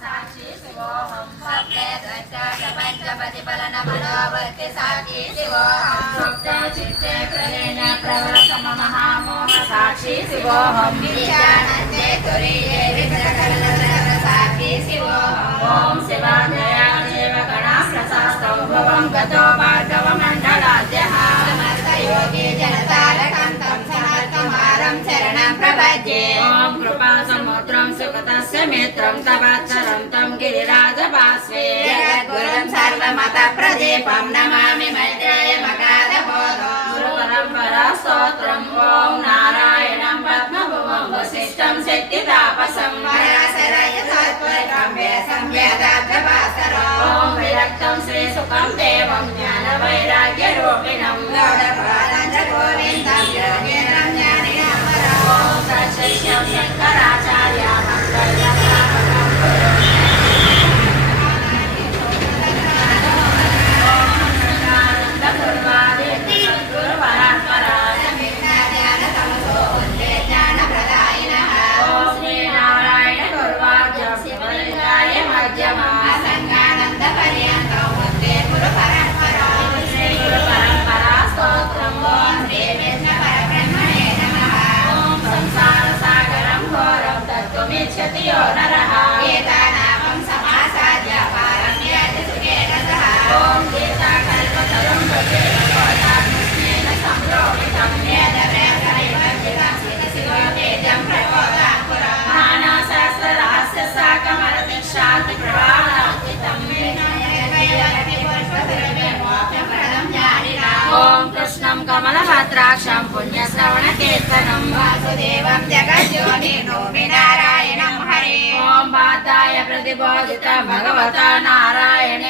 సాక్షి శివోహం స్వప్నే ద్రష్ట పంచపతిఫలన మనోవర్తి సాక్షి శివోహం స్వప్న చిత్తే ప్రలీన ప్రవసమ ఓం కృపా సముద్రం సుగతస్య మిత్రం తవచ్చరం తం గిరిరాజపాస్వే జగద్గురుం సర్వమత ప్రదీపం నమామి మైత్రేయ మగాధ గురు పరంపరా స్తోత్రం ఓం నారాయణం పద్మభువం వశిష్టం శక్తి తాపసం పరాశరయ సత్వరమ్య సంవ్యాదాభ్యవాసరో ఓం విరక్తం శ్రీ సుఖం vocês tenham se. ఓం కృష్ణం కమలభద్రాక్షం పుణ్యశ్రవణ కీర్తనం వాసుదేవం జగజ్యోని నోమి నారాయణం హరి ఓం పాతాయ ప్రతిబోధిత భగవత నారాయణేన స్వయం